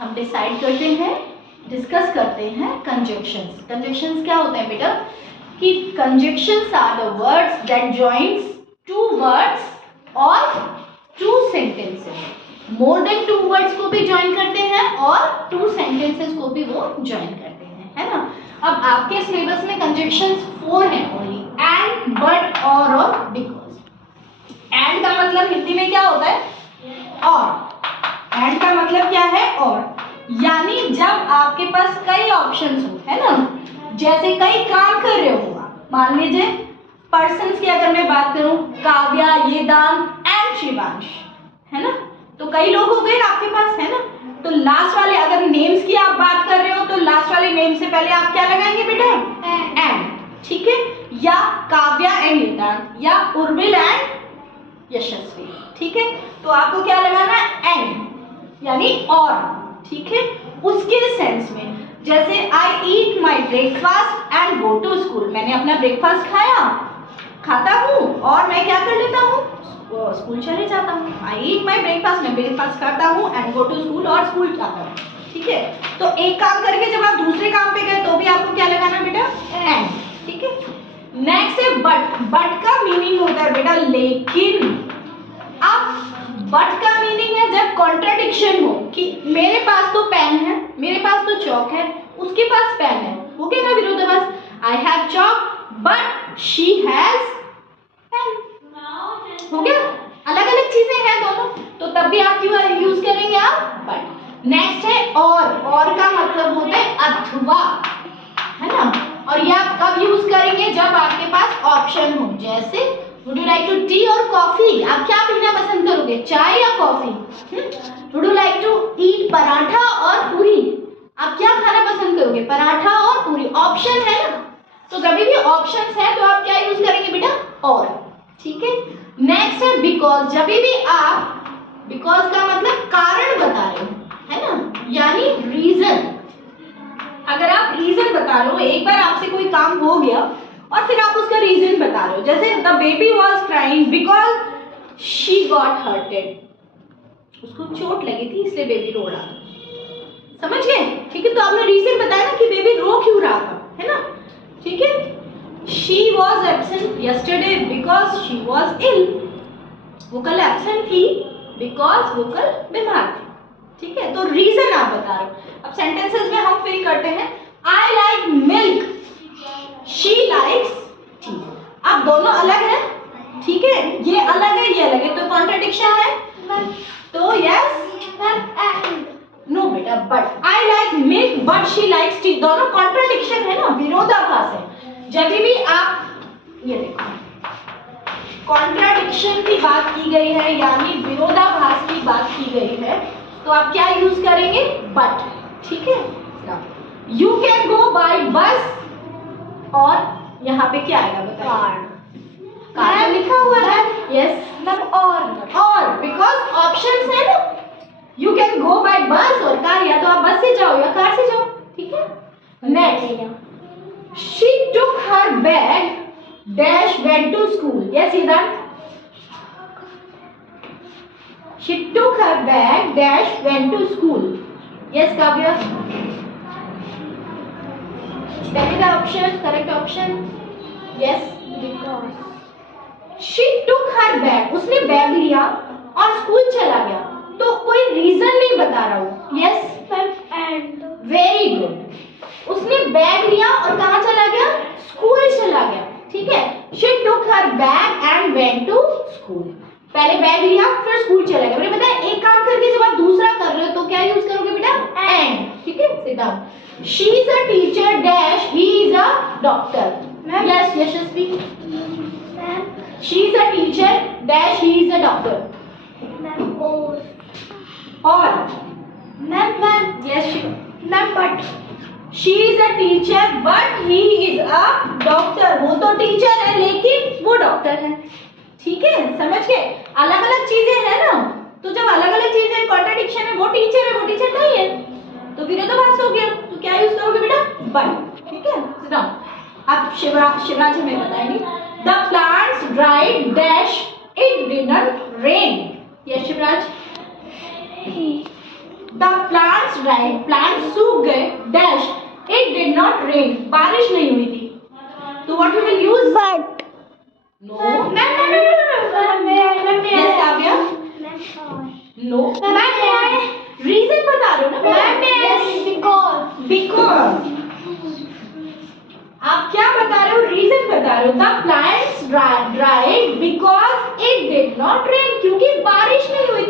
हम डिसाइड करते हैं, डिस्कस करते हैं कंजक्शंस। कंजक्शंस क्या होते हैं बेटा? कि conjunctions are the words that joins two words और two sentences. More than two words को भी ज्वाइन करते हैं और टू सेंटेंसेस को भी वो ज्वाइन करते हैं, है ना। अब आपके सिलेबस में कंजक्शंस 4 हैं ओनली, एंड, बट, और बिकॉज। एंड का मतलब हिंदी में क्या होता है? और। एंड का मतलब क्या है? और। यानी जब आपके पास कई ऑप्शंस हो, है ना, जैसे कई काम कर रहे हो आप, मान लीजिए पर्सन्स की अगर मैं बात करूं, काव्या, वेदांत एंड शिवांश, है ना, तो कई लोग हो गए आपके पास, है ना। तो लास्ट वाले, अगर नेम्स की आप बात कर रहे हो तो लास्ट वाले नेम से पहले आप क्या लगाएंगे बेटा? एंड, ठीक है। या काव्या एंड वेदांत, या उर्मिल एंड यशस्वी, ठीक है, तो आपको क्या लगाना है? एंड, यानी और, ठीक है। उसके सेंस में, जैसे I eat my breakfast and go to school, मैंने अपना ब्रेकफास्ट खाता हूँ और मैं क्या कर लेता हूँ? स्कूल चले जाता हूँ। आई ईट माई ब्रेकफास्ट, मैं ब्रेकफास्ट करता हूँ, एंड गो टू स्कूल, और स्कूल जाता हूँ, ठीक है। तो एक काम करके जब आप दूसरे काम पे गए तो भी आपको क्या लगाना बेटा? एंड, ठीक है। नेक्स्ट है बट। बट का मीनिंग होता है बेटा लेकिन। अब बट का मीनिंग है जब कॉन्ट्राडिक्शन हो, कि मेरे पास तो पेन है, मेरे पास तो चौक है, उसके पास पेन है, हो गया ना विरोधाभास। I have chalk but she has pen, हो गया। अलग अलग चीजें हैं दोनों, तो तब भी आप क्यों यूज करेंगे आप? बट। नेक्स्ट है और का मतलब होता है अथवा, है ना। और ये आप कब यूज करेंगे? जब आपके पास ऑप्शन हो, जैसे would you like to tea और कॉफी, आप क्या पीना पसंद करोगे, चाय या coffee? Would you like to eat paratha और पूरी, आप क्या खाना पसंद करोगे, पराठा और पूरी? ऑप्शन है ना, तो जब भी ऑप्शंस है तो आप क्या यूज करेंगे बेटा? और, ठीक है। नेक्स्ट है बिकॉज। जब भी आप, बिकॉज का मतलब कारण बता रहे हो, है ना, यानी रीजन। अगर आप रीजन बता रहे हो, एक बार आपसे कोई काम हो गया और फिर आप उसका रीजन बता रहे हो, जैसे the baby was crying because she got hurted, उसको चोट लगी थी इसलिए बेबी रो रहा था, समझ गए? ठीक है, तो आपने रीजन बताया ना कि बेबी रो क्यों रहा था, है ना, ठीक है। She was absent yesterday because she was ill, वो कल एब्सेंट थी बिकॉज वो कल बीमार थी, ठीक है। तो रीजन आप बता रहे हो। अब सेंटेंसेस में हम फिल करते हैं, I like milk, she likes T. अब दोनों अलग है, ठीक है, ये अलग है, ये अलग है, तो कॉन्ट्रडिक्शन है, तो यस नो बेटा but. I like milk but she likes T, दोनों कॉन्ट्रडिक्शन है ना, विरोधाभास है। जब भी आप ये देखो कॉन्ट्रडिक्शन की बात की गई है, यानी विरोधाभास की बात की गई है, तो आप क्या यूज करेंगे? बट, ठीक है। यू कैन गो बाय बस, और यहाँ पे क्या आएगा बताइए? कार लिखा हुआ है, यस मैम। और बिकॉज ऑप्शंस है ना, यू कैन गो बाय बस और कार, या तो आप बस से जाओ या कार से जाओ, ठीक है। Next, she took her bag dash went to school, yes Siddharth. She took her bag dash went to school, yes Kavya. Second option, correct option, yes because she took her bag, उसने bag लिया और school चला गया, तो कोई reason नहीं बता रहा हूँ, यस एंड, वेरी गुड। उसने बैग लिया और कहाँ चला गया? स्कूल चला गया, ठीक है। She took her bag and went to school, पहले बैग लिया फिर स्कूल चला गया। मैंने बताया एक काम करके जब आप दूसरा कर रहे हो तो क्या यूज करोगे बेटा? एंड, ठीक है। Siddharth, she is a teacher dash he is a doctor, yes Yashasvi. She is a teacher dash he is a doctor, और ma'am yes ma'am but she is a teacher but he is a doctor, वो तो teacher है लेकिन वो doctor है, ठीक है, समझ गए? अलग अलग चीजें हैं ना, तो जब अलग अलग चीजें कॉन्ट्रडिक्शन है, वो टीचर नहीं है, तो विरोधाभास हो गया, तो क्या यूज करोगे बेटा? बट, ठीक है। अब शिवराज हमें बताएंगे, the plants dried dash it didn't rain, yes Shivraj. The plants plants dried, plants सूख गए, dash, it did not rain, बारिश नहीं हुई थी. तो what you will use? But. No. Ma'am yes Kavya? No. Reason बता रहे हो ना because बिकॉज. आप क्या बता रहे हो? रीजन बता रहे हो. The plants dried because it did not rain, क्योंकि बारिश नहीं हुई थी.